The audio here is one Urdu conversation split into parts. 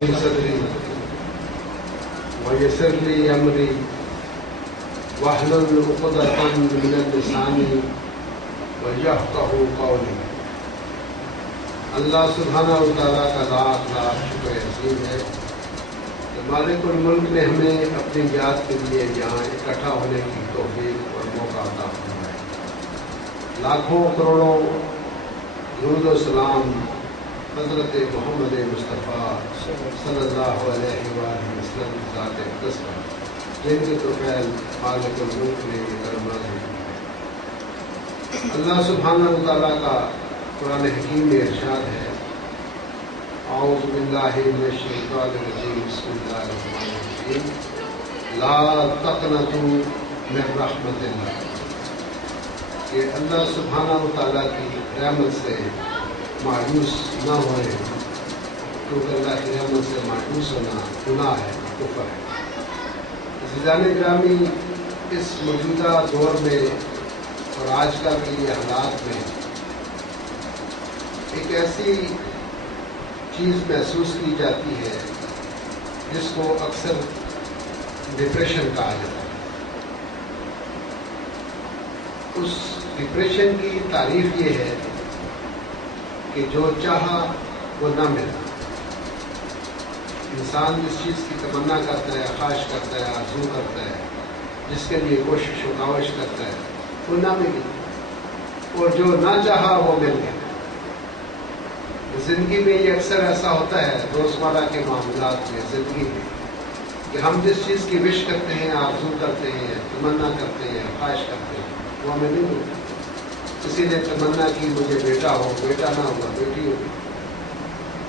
صدری ویسر لی امری واحلل عقدۃ من لسانی یفقہوا قولی۔ اللہ سبحانہ و تعالیٰ کا لاکھ لاکھ شکر عظیم ہے کہ مالک الملک نے ہمیں اپنی یاد کے لیے یہاں اکٹھا ہونے کی توفیق اور موقع عطا فرمایا۔ لاکھوں کروڑوں درود و سلام حضرت محمد مصطفیٰ صلی اللہ علیہ وآلہ وسلم کی ذات اقدس پر، جن کے طفیل مالک الملک نے کرم نازل کیا۔ اللہ سبحانہ و تعالیٰ کا قرآن حکیم میں ارشاد ہے، اعوذ باللہ من الشیطان الرجیم، بسم اللہ الرحمن الرحیم، لا تقنطوا من رحمت اللہ، کہ اللہ سبحانہ و تعالیٰ کی رحمت سے مایوس نہ ہوئے، کیونکہ اللہ کی رحمت سے مایوس ہونا گناہ ہے، کفر ہے۔ عزیزان گرامی، اس موجودہ دور میں اور آج کل کے یہ حالات میں ایک ایسی چیز محسوس کی جاتی ہے جس کو اکثر ڈپریشن کہا جاتا ہے۔ اس ڈپریشن کی تعریف یہ ہے کہ جو چاہا وہ نہ ملا۔ انسان جس چیز کی تمنا کرتا ہے، خواہش کرتا ہے، آرزو کرتا ہے، جس کے لیے کوشش و کاوش کرتا ہے، وہ نہ ملی، اور جو نہ چاہا وہ مل گیا۔ زندگی میں یہ اکثر ایسا ہوتا ہے، روزمرہ کے معاملات میں، زندگی میں، کہ ہم جس چیز کی وش کرتے ہیں، آرزو کرتے ہیں، تمنا کرتے ہیں، خواہش کرتے ہیں، وہ ہمیں نہیں ملتی۔ کسی نے تمنا کی مجھے بیٹا ہو، بیٹا نہ ہوا، بیٹی ہو۔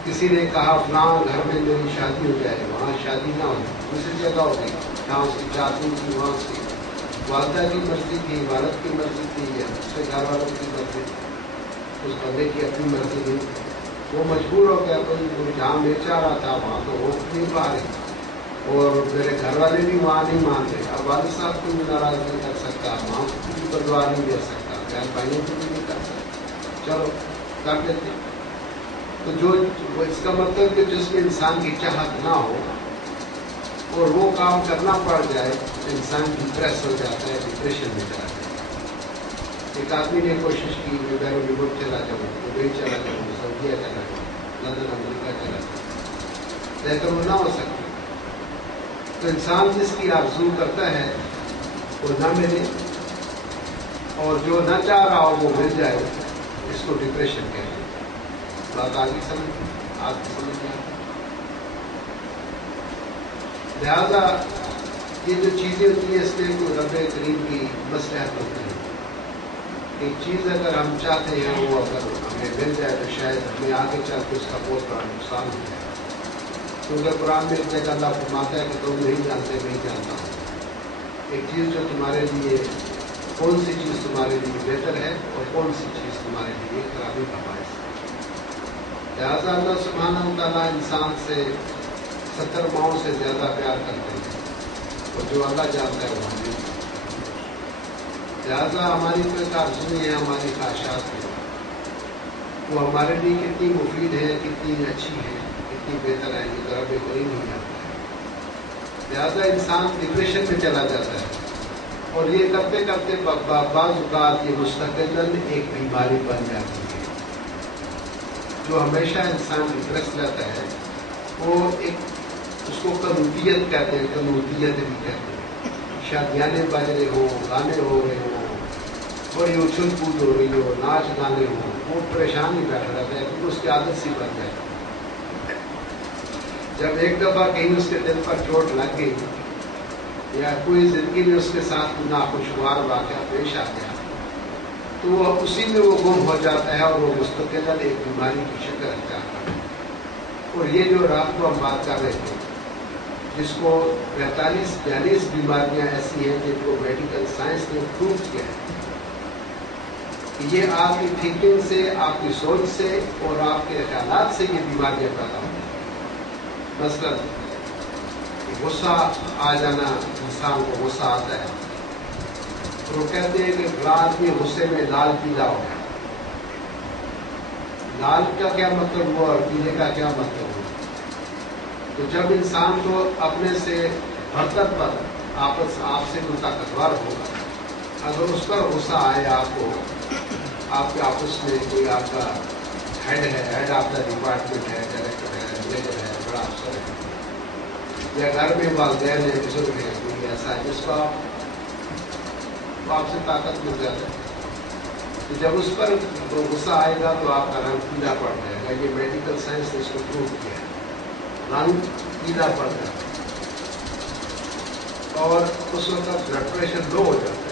کسی نے کہا فلاں گھر میں میری شادی ہو جائے، وہاں شادی نہ ہوئی، دوسری جگہ ہو گئی، جہاں اس کی چاچو تھی، وہاں اس کی والدہ کی مرضی تھی، والد کی مرضی تھی، یا دوسرے گھر والوں کی مرضی تھی، اس بندے کی اپنی مرضی نہیں، وہ مجبور ہو گیا، کوئی جہاں میں چاہ رہا تھا وہاں تو وہ نہیں پا رہے، اور میرے گھر والے بھی وہاں نہیں مان رہے۔ اب والد صاحب کو بھی ناراض نہیں کر سکتا، ماں کو بھی بدوا نہیں دے سکتا، بہن بھائیوں کو بھی نہیں کر سکتا، چلو کر لیتے۔ تو جو اس کا مطلب کہ جس میں انسان کی چاہت نہ ہو اور وہ کام کرنا پڑ جائے، انسان ڈپریس ہو جاتا ہے، ڈپریشن میں چلا جاتا ہے۔ ایک آدمی نے کوشش کی میں بیرون ملک چلا جاؤں، دبئی چلا جاؤں، سعودیہ چلا جاؤں، لندن امریکہ چلا جاؤں، لیکن وہ نہ ہو سکتا۔ تو انسان جس کی آرزو کرتا ہے وہ نہ ملے، اور جو نہ چاہ رہا ہو وہ مل جائے، اس کو ڈپریشن کہتے ہیں۔ بات آگے سمجھ آپ کو سمجھ میں آتی۔ لہذا یہ جو چیزیں ہوتی ہیں، اس میں کوئی رب کریم کی مصلحت ہوتی ہے۔ ایک چیز اگر ہم چاہتے ہیں وہ اگر ہمیں مل جائے تو شاید ہمیں آگے چل کے اس کا بہت بڑا نقصان ہو جائے، کیونکہ قرآن میں ایک جگہ اللہ فرماتا ہے کہ تم نہیں جانتے، نہیں جانتا ہوں۔ ایک چیز جو تمہارے لیے، کون سی چیز تمہارے لیے بہتر ہے اور کون سی چیز تمہارے لیے خرابی کا باعث ہے۔ لہٰذا اللہ سبحانہ و تعالیٰ انسان سے 70 ماؤں سے زیادہ پیار کرتے ہیں، اور جو اللہ جانتا ہے وہ ہم نہیں جانتے۔ لہٰذا ہماری کوئی آرزویں ہیں، ہماری خواہشات ہیں، وہ ہمارے لیے کتنی مفید ہے، کتنی اچھی ہے، کتنی بہتر ہے، یہ ذرا بہترین نہیں جانتا ہے۔ لہٰذا انسان ڈپریشن میں چلا جاتا ہے، اور یہ کرتے کرتے بعض اوقات یہ مستقل ایک بیماری بن جاتی ہے۔ جو ہمیشہ انسان ڈپریس رہتا ہے وہ ایک، اس کو قنوطیت کہتے ہیں، قنوطیت بھی کہتے ہیں۔ شادیانے بج رہے ہوں، گانے ہو رہے ہوں، بڑی اچھل کود ہو رہی ہو، ناچ گانے ہوں، وہ پریشان ہی بیٹھا رہتا ہے، کیونکہ اس کی عادت سی بن جائے۔ جب ایک دفعہ کہیں اس کے دل پر چوٹ لگ گئی، یا کوئی زندگی میں اس کے ساتھ کوئی ناخوشگوار واقعہ پیش آ گیا، تو وہ اسی میں وہ گم ہو جاتا ہے، اور وہ مستقل ایک بیماری کی شکل اختیار کرتا ہے۔ اور یہ جو رات کو ہم بات کر رہے تھے، جس کو 45-42 بیماریاں ایسی ہیں جن کو میڈیکل سائنس نے پروو کیا ہے کہ یہ آپ کی تھنکنگ سے، آپ کی سوچ سے اور آپ کے خیالات سے یہ بیماریاں پیدا ہوتی ہیں۔ مثلاً غصہ آ جانا، انسان کو غصہ آتا ہے، اور وہ کہتے ہیں کہ فلاں آدمی غصے میں لال پیلا ہو گیا۔ لال کا کیا مطلب ہوا اور پیلے کا کیا مطلب ہوا؟ تو جب انسان کو اپنے سے برتر پر آپ سے کوئی طاقتور ہوگا، اگر اس پر غصہ آئے آپ کو، آپ کے آفس میں کوئی آپ کا ہیڈ آف دا ڈپارٹمنٹ ہے، ڈائریکٹر ہے، مینیجر ہے، بڑا افسر ہے، یا گھر میں والدین ہے، بزرگ ہے، کوئی ایسا ہے جس کو آپ سے طاقت مل جاتا ہے، تو جب اس پر غصہ آئے گا تو آپ کا رنگ پیلا پڑ جائے گا. یہ میڈیکل سائنس نے اس کو پروو کیا ہے، رنگ پیلا پڑ جاتا ہے اور اس وقت بلڈ پریشر لو ہو جاتا ہے.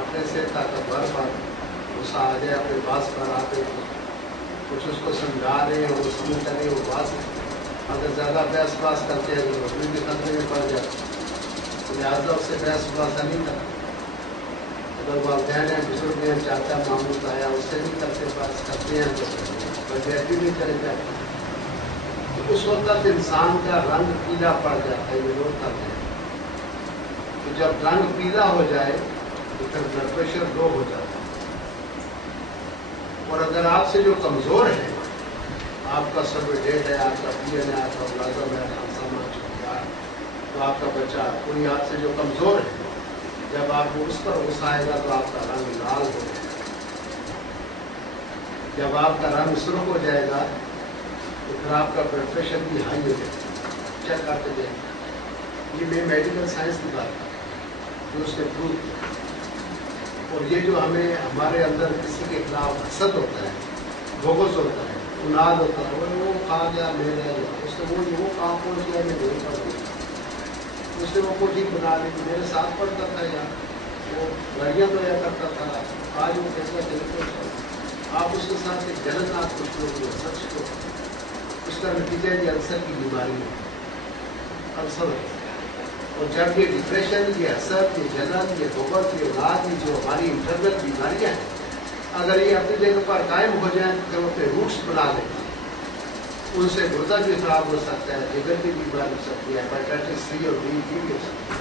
اپنے سے طاقتور پر غصہ آ جائے، اپنے پاس پر آپ کچھ اس کو سمجھا رہے ہیں اور سمجھ کر رہے وہ بات، اگر زیادہ بحث باس کرتے ہیں تو نوکری بھی خطرے میں پڑ جاتی ہے، لہٰذا اس سے بحث باس نہیں کرتا. اگر والدین ہیں، بزرگ ہیں، چاچا ماموں آیا اس سے نہیں کرتے، بات کرتے ہیں تو بغیر بھی نہیں کرے جاتے. تو اس وقت انسان کا رنگ پیلا پڑ جاتا ہے. یہ لوگ کرتے ہیں تو جب رنگ پیلا ہو جائے تو پھر بلڈ پریشر لو ہو جاتا ہے. اور اگر آپ سے جو کمزور ہے، آپ کا سرویڈیٹ ہے، آپ کا پی این ہے، آپ کا ملازم ہے، سامان چوکیدار، تو آپ کا بچہ کوئی آپ سے جو کمزور ہے، جب آپ کو اس پر غصہ آئے گا تو آپ کا رنگ لال ہو جائے گا. جب آپ کا رنگ سرخ ہو جائے گا تو پھر آپ کا بلڈ پریشر بھی ہائی ہو جائے گا. چیک کرتے دیکھیں، یہ میں میڈیکل سائنس کی بات ہے جو اس نے پروو کیا. اور یہ جو ہمیں ہمارے اندر کسی کے خلاف حسد ہوتا ہے، بغض ہوتا ہے، اناد ہوتا ہے، وہ کھا گیا میرے اس نے وہ کام پہنچ گیا، میں نہیں پڑھ گیا، اس نے وہ کوٹھی بنا لی، میرے ساتھ پڑھتا تھا یا وہ گاڑیاں دھویا کرتا تھا، آج وہ کیسا چلے. آپ اس کے ساتھ ایک جلن آپ کچھ لوگ جو سچ کو اس کا نتیجہ یہ السر کی بیماری ہے. السر ہے. اور جب یہ ڈپریشن، یہ حسد، یہ جلن، یہ بغض، یہ اولاد، یہ جو ہماری انٹرنل بیماریاں ہیں، اگر یہ اپنی جگہ پر قائم ہو جائیں تو وہ اپنے روٹس بنا لیں، ان سے گردہ بھی خراب ہو سکتا ہے، جگر کی بیماری ہو سکتی ہے، ہیپاٹائٹس سی اور ڈی بھی ہو سکتی ہے،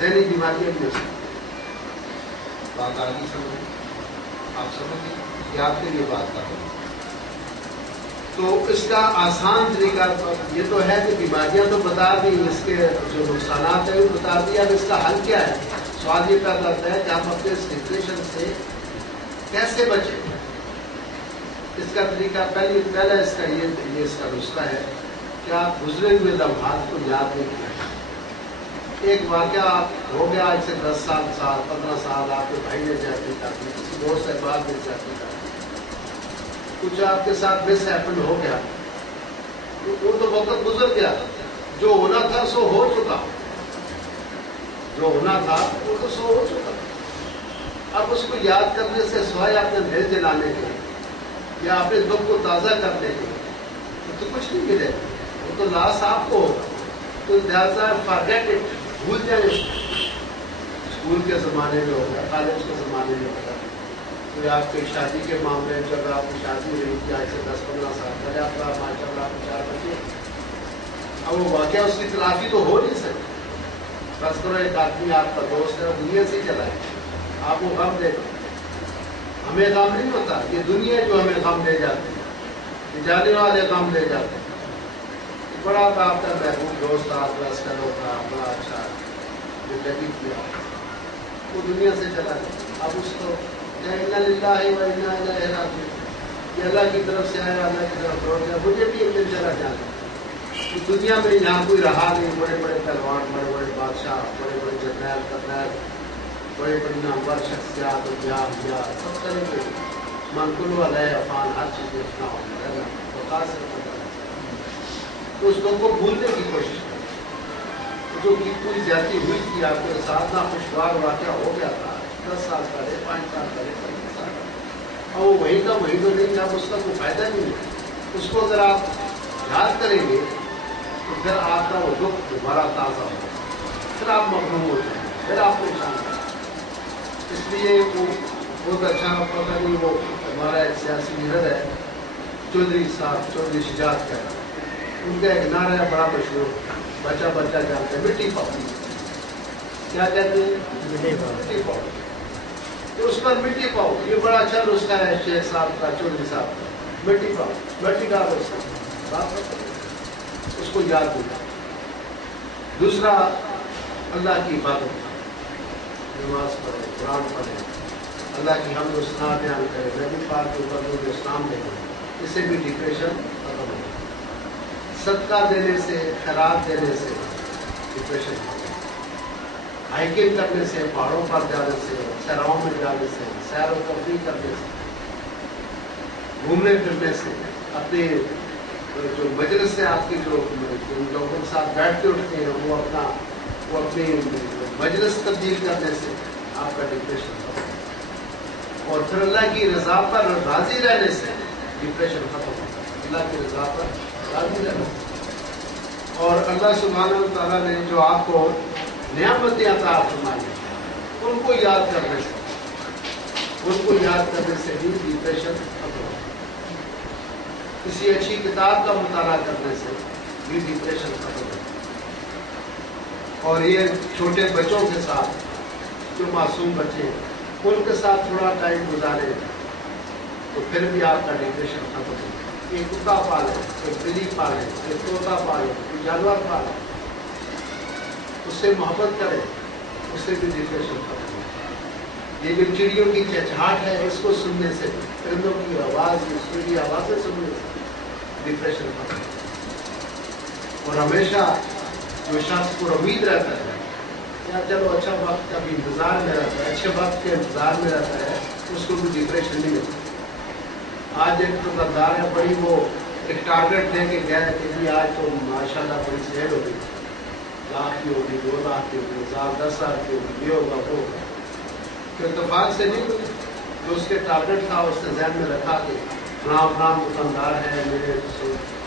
ذہنی بیماریاں بھی ہو سکتی ہیں. بات آگے سمجھ آپ سمجھیں کہ آپ کے لیے بات کر رہے ہیں. تو اس کا آسان طریقہ یہ تو ہے کہ بیماریاں تو بتا دی، اس کے جو نقصانات ہیں وہ بتا دیا. اب اس کا حل کیا ہے؟ سوال یہ پیدا ہوتا ہے کہ ہم اپنے اس ڈپریشن سے کیسے بچیں. اس کا طریقہ پہلا اس کا یہ اس کا نسخہ ہے کہ آپ گزرے ہوئے لمحات کو یاد نہیں کریں. ایک واقعہ ہو گیا آج سے 10 سال 15 سال، آپ کے بھائی نے جاتی کرتی، کسی دوست سے بات نہیں جاتی کرتی، کچھ آپ کے ساتھ مس ہیپن ہو گیا، وہ تو وقت گزر گیا. جو ہونا تھا سو ہو چکا، جو ہونا تھا وہ تو سو ہو چکا. اب اس کو یاد کرنے سے سوائے اپنے دل جلانے کے یا اپنے دکھ کو تازہ کرنے کے تو کچھ نہیں ملے. وہ تو لاس آپ کو ہوگا. تو لہٰذا فارگیٹ اٹ، بھول جائیں. اسکول کے زمانے میں ہوگا، کالج کے زمانے میں ہوگا، کوئی آپ کی شادی کے معاملے میں جب آپ کی شادی ہوئی تھی آج سے 10-15 سال پہلے، آپ کا ماشاء اللہ آپ 4 بچے، اب وہ واقعہ اس کی تلافی تو ہو نہیں سکتی. بس کرو ایک آدمی آپ کا دوست ہے، دنیا سے چلا ہے، آپ کو غم دے دو. ہمیں غم نہیں ہوتا، یہ دنیا جو ہمیں غم دے جاتے ہیں، یہ جانے والے غم دے جاتے ہیں. بڑا آپ کا محبوب دوست تھا، پلس کرو تھا، بڑا اچھا جو جدید کیا، وہ دنیا سے چلا گیا. اب اس کو اِنَّا لِلَّهِ وَإِنَّا إِلَيْهِ رَاجِعُونَ، یہ اللہ کی طرف سے آیا، اللہ کی طرف لوٹ گیا. مجھے بھی ایک دن چلا جانا. دنیا میں یہاں کوئی رہا نہیں. بڑے بڑے پہلوان، بڑے بڑے بادشاہ، بڑے بڑے جرنیل کرنیل، بڑے بڑی نامور شخصیات، سب طرح کے منقل علیہ افان، ہر چیز دیکھنا ہوگا، بتا سے پتا ہے. تو اس لوگ کو بھولنے کی کوشش کریں. جو کہ کوئی زیادتی ہوئی تھی آپ کے ساتھ، نہ خوشگوار واقعہ ہو گیا تھا 10 سال پہلے، 5 سال پہلے، 25 سال پہلے، اور وہ وہی کا وہی تو نہیں تھا، اس کا کوئی فائدہ نہیں ہے. اس کو اگر آپ یاد کریں گے تو پھر آپ کا وہ دکھ دوبارہ تازہ ہوگا، پھر آپ مغروم ہو جائیں گے، پھر آپ پریشان کریں. اس لیے وہ بہت اچھا پتہ نہیں، وہ ہمارا ایک سیاسی لیڈر ہے چودھری صاحب، چودھری شجاعت کا، ان کا ایک نعرہ ہے بڑا مشہور، بچہ بچہ جانتے ہیں، مٹی پاؤ. کیا کہتے ہیں؟ مٹی پاؤ. تو اس پر مٹی پاؤ، یہ بڑا اچھا نسخہ ہے شیخ صاحب کا، چودھری صاحب کا. مٹی پاؤ، مٹی کا نسخہ. اس کو یاد دلا. دوسرا اللہ کی عبادت، نماز پڑھے، قرآن پڑھے، اللہ کی حمد و ثنا بیان کرے، نبی پاک کے اوپر درود و سلام دے، اس سے بھی ڈپریشن ختم ہو. صدقہ دینے سے، خیرات دینے سے ڈپریشن ختم. ہائیکنگ کرنے سے، پہاڑوں پر جانے سے، صحراؤں میں جانے سے، سیر و تفریح کرنے سے، گھومنے پھرنے سے، اپنے جو مجلس سے آپ کی جو لوگوں کے ساتھ بیٹھتے اٹھتے ہیں وہ اپنی مجلس تبدیل کرنے سے آپ کا ڈپریشن ختم ہوتا ہے. اور پھر اللہ کی رضا پر راضی رہنے سے ڈپریشن ختم ہوتا ہے. اللہ کی رضا پر راضی رہنے سے. اور اللہ سبحانہ و تعالیٰ نے جو آپ کو نعمتیں عطا فرمائی ان کو یاد کرنے سے بھی ڈپریشن ختم ہوتا ہے. کسی اچھی کتاب کا مطالعہ کرنے سے بھی ڈپریشن ختم ہوتا ہے. اور یہ چھوٹے بچوں کے ساتھ جو معصوم بچے ہیں ان کے ساتھ تھوڑا ٹائم گزارے تو پھر بھی آپ کا ڈپریشن ختم ہوتا ہے. ایک کتا پالے، ایک بلی پالے، ایک طوطا پالے، ایک جانور پالے، اس سے محبت کرے، اس سے بھی ڈپریشن ختم ہوتا ہے. یہ جو چڑیوں کی چہچہاٹ ہے اس کو سننے سے، پرندوں کی آواز، سریلی آوازیں سننے سے ڈپریشن ختم ہوتا ہے. اور ہمیشہ جو شخص پر امید رہتا ہے یا چلو اچھا وقت کا بھی انتظار میں رہتا ہے، اچھے وقت کے انتظار میں رہتا ہے، اس کو بھی ڈپریشن نہیں ہوتا. آج ایک دکاندار ہے بڑی، وہ ایک ٹارگیٹ دے کے گیا کہ جی آج تو ماشاء اللہ بڑی سیل ہوگی، 1 لاکھ کی ہوگی، 2 لاکھ کی ہوگی، 10,000 کی ہوگی، یہ ہوگا وہ ہوگا. تو اتفاق سے نہیں ہوئی. جو اس کے ٹارگیٹ تھا اس نے ذہن میں رکھا کہ فلاں دکاندار ہے، میرے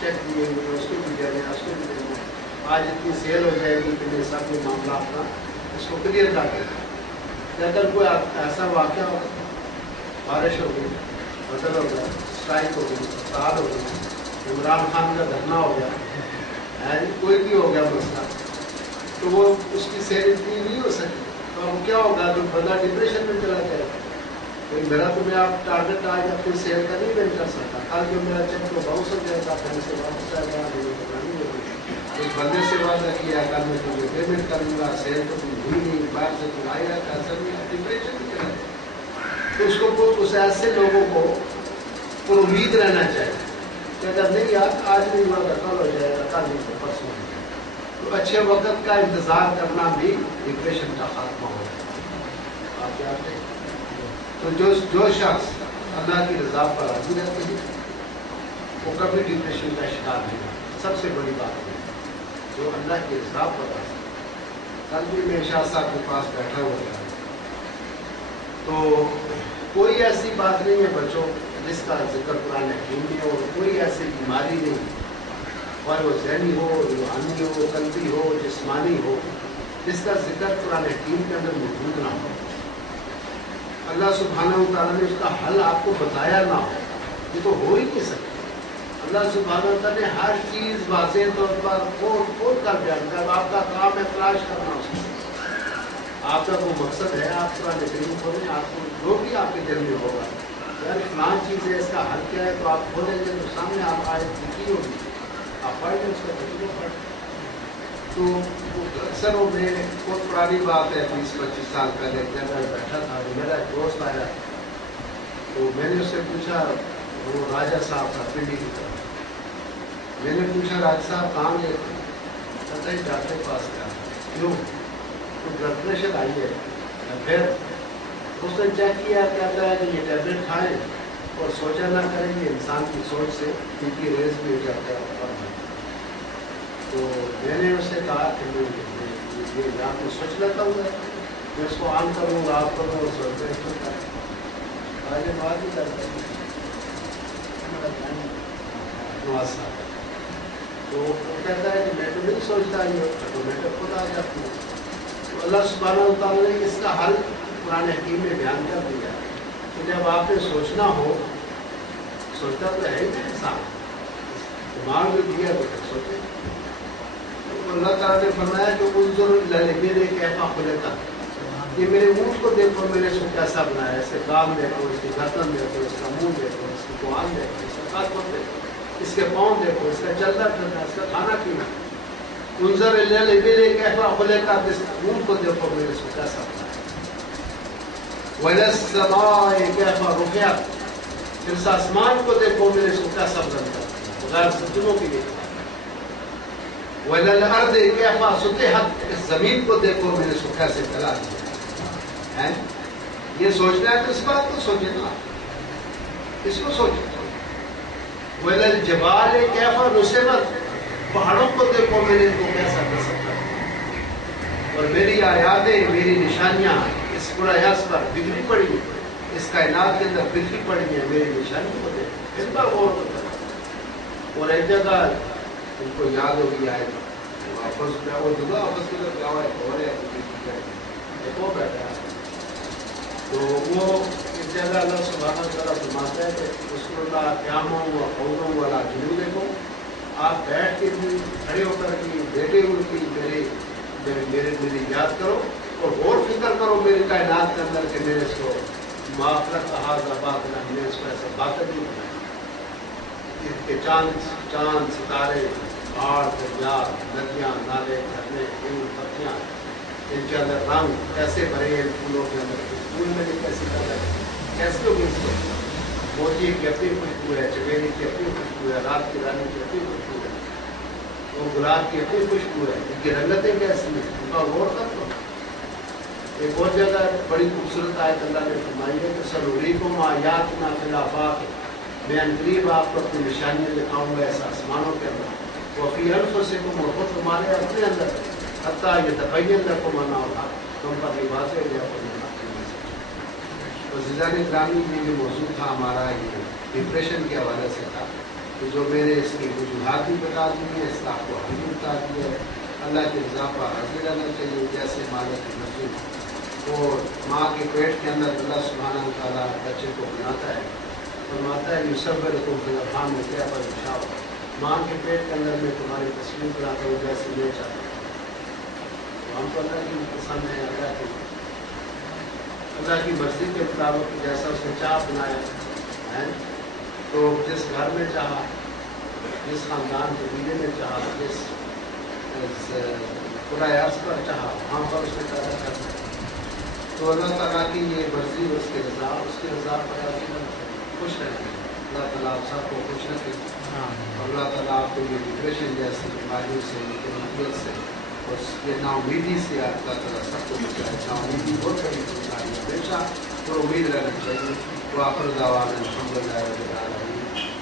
چیک دیے ہوئے، اس کو بھی دینا، اس کو بھی دینا، آج اتنی سیل ہو جائے گی کہ میرے ساتھ یہ معاملہ اپنا اس کو کلیئر کر کے. اگر کوئی ایسا واقعہ ہو، بارش ہو گئی، بدل ہو گیا، اسٹرائک ہو گئی، فساد ہو گئی، عمران خان کا دھرنا ہو گیا، کوئی بھی ہو گیا مسئلہ، تو وہ اس کی سیل اتنی نہیں ہو سکی. تو اب کیا ہوگا؟ تو بندہ ڈپریشن میں چلا جائے گا. میرا تو میں آپ ٹارگیٹ آج اپنی سیل کا نہیں مینٹ کر سکتا، کل جو میرا چیک تو باؤنس ہو جائے گا، پہلے سے واپس آئے گا، ایک بندے سے وعدہ کیا کل میں تمہیں پیمنٹ کروں گا، سیل تو تم ہوئی نہیں، باہر سے تم آئے گا، کیسا نہیں، ڈپریشن میں چلا جائے. تو اس کو اس ایسے لوگوں کو پر امید رہنا چاہیے کہ اگر نہیں آج نہیں ہوا تو کل ہو جائے گا، کل نہیں تو پرسوں ہو جائے گا. تو اچھے وقت کا انتظار کرنا بھی ڈپریشن کا خاتمہ ہو جائے گا. آپ جانتے ہیں. تو جو شخص اللہ کی رضا پر راضی رہتے ہیں وہ کبھی ڈپریشن کا شکار نہیں ہوتا. سب سے بڑی بات ہے جو اللہ کی رضا پر راضی. کل بھی میں شاہ صاحب کے پاس بیٹھا ہوا تھا تو کوئی ایسی بات نہیں ہے بچوں جس کا ذکر قرآن حکیم میں ہو، کوئی ایسی بیماری نہیں، اور وہ ذہنی ہو، روحانی ہو، قلبی ہو، جسمانی ہو، جس کا ذکر قرآن حکیم کے اندر موجود نہ ہو. اللہ سبحانہ و تعالیٰ نے اس کا حل آپ کو بتایا نہ ہو، یہ تو ہو ہی نہیں سکتا. اللہ سبحانہ و تعالیٰ نے ہر چیز واضح طور پر کھول کر بیان کر. آپ کا کام ہے تلاش کرنا اس کو. آپ کا کوئی مقصد ہے، آپ قرآن کریم کھولیں، آپ کو جو بھی آپ کے دل میں ہوگا یار فلاں چیز ہے، اس کا حل کیا ہے، تو آپ کھولیں گے تو سامنے آپ آیت لکھی ہوگی، آپ پڑھ لیں اس کا تجربہ پڑھ. تو اکثر وہ میں بہت پرانی بات ہے، 20-25 سال پہلے جب میں بیٹھا تھا، میرا ایک دوست آیا تو میں نے اس سے پوچھا، وہ راجہ صاحب تھا پنڈی کی طرف. میں نے پوچھا راجہ صاحب کہاں گئے تھے؟ کہتا ہے ڈاکٹر کے پاس گیا. کیوں؟ تو بلڈ پریشر آئی ہے. پھر اس نے چیک کیا، کہتا ہے کہ یہ ٹیبلٹ کھائیں اور سوچا نہ کریں کہ انسان کی سوچ سے ان کی ریز بھی ہو جاتا ہے. تو میں نے اس سے کہا کہ میں آپ کو سوچ لیتا ہوں، میں اس کو آن کروں گا، آپ کروں اور سوچ رہے آگے بات ہی کرتا ہوں. تو وہ کہتا ہے کہ میں تو نہیں سوچتا، یہ آٹومیٹک خود آ جاتی ہے. تو اللہ سبحانہ و تعالیٰ نے اس کا حل قرآن حکیم میں بیان کر دیا کہ جب آپ نے سوچنا ہو، سوچتا تو ہے ہی نہیں انسان، دماغ میں دیا تو پھر سوچے. تو اللہ تعالیٰ نے فرمایا کہ انظر الی الابل کیف خلقت، یہ میرے اونٹ کو دیکھو، میں نے اس کو کیسا بنایا، اس کے کام دیکھو، اس کی گردن دیکھو، اس کا منہ دیکھو، اس کی جوان دیکھو، اس کا خاتمہ دیکھو، اس کے پاؤں دیکھو، اس کا چلتا پھرنا، اس کا کھانا پینا. انظر الابل کیف خلقت، اس اونٹ کو دیکھو میرے اس کو کیسا بنا ہے. وإلى السماء کیف رفعت، پھر اس آسمان کو دیکھو میرے اس کو کیسا بلند کرتا ہے، غیر سجنوں کے لیے. وإلى الأرض کیف سطحت، اس زمین کو دیکھو میں نے اس کو کیسے پھیلا دیا ہے. یہ سوچنا ہے تو اس بات کو سوچے نا، اس کو سوچے. وإلى الجبال کیف نصبت، پہاڑوں کو دیکھو میں نے ان کو کیسا کر سکتا ہے. اور میری آیاتیں، میری نشانیاں اس پورا یاس پر بکھری پڑی ہیں، اس کائنات کے اندر بکھری پڑی ہیں. میری نشانیوں کو دیکھو، اس پر غور کرو. اور ایک جگہ ان کو یاد ہوگی آئے واپس میں وہ دعا واپس کی طرف گاوا دیکھو بیٹھا ہے. تو وہ ایک جگہ اللہ سبحانہ وتعالیٰ فرماتا ہے کہ اس کو اللہ قیاموں و قوموں والا جنو دیکھو، آپ بیٹھ کے بھی، کھڑے ہو کر بھی، بیٹھے ہوئے بھی میری یاد کرو اور غور فکر کرو میری کائنات کے اندر کہ میرے اس کو معافرت حاضر بات نہ، میں نے اس کو ایسا باطل نہیں بنایا کہ چاند ستارے، پہاڑ، دریا، ندیاں، نالے، جھرنے، پھول، پتیاں، ان کے اندر رنگ کیسے بھرے ہیں، پھولوں کے اندر پھول میں بھی کیسی پیدا ہے، کیسے ہوگی اس کو. موتی کی اپنی خوشبو ہے، چمیلی کی اپنی خوشبو ہے، رات کی رانی کی اپنی خوشبو ہے، اور گلاب کی اپنی خوشبو ہے. ان کی رنگتیں کیسی ہیں، ان کا غور کر لو. ایک اور جگہ بڑی خوبصورت آیت اللہ نے فرمائی ہے کہ سنریکم آیاتنا فی الآفاق، میں انقریب آپ کو اپنی نشانیاں دکھاؤں گا ایسا آسمانوں کے اندر، وفی انفسکم، اور خود تمہارے اپنے اندر، حتیٰ یتبین لکم انہ الحق، تم پر یہ واضح ہو گیا اپنے حق. تو عزیزان گرامی میں یہ موضوع تھا ہمارا، یہ ڈپریشن کے حوالے سے تھا کہ جو میں نے اس کی وجوہات بھی بتا دی ہیں، اصلاح کو حل بھی بتا دیا ہے. اللہ کے رضا پر حاضر رہنا چاہیے، جیسے مالک کی مرضی. اور ماں کے پیٹ کے اندر اللہ سبحانہ وتعالیٰ بچے کو بناتا ہے، فرماتا ہے یصورکم فی الارحام کیف یشاء، ماں کے پیٹ کے اندر میں تمہاری تصویر بناتا ہوں جیسے میں چاہتا ہوں. ہم تو اللہ کی پسند ہے، اللہ کی مرضی کے مطابق جیسا اس نے چاہ بنایا ہے. تو جس گھر میں چاہا، جس خاندان کے قبیلے میں چاہا، جس پورا عرص پر چاہا، وہاں پر اس نے پیدا کر دیا. تو اللہ تعالیٰ کی یہ مرضی، اس کے رضا پر خوش رہتے ہیں. اللہ تعالیٰ آپ سب کو خوش رکھے. اور اللہ تعالیٰ آپ کو یہ ڈپریشن جیسی بیماریوں سے، مصیبت سے، اور یہ نا امیدی سے اللہ تعالیٰ سب کو بچائے. نا امیدی بہت بڑی بیماری، ہمیشہ پر امید رہنا چاہیے. تو آخر دعوانا الحمدللہ رب العالمین.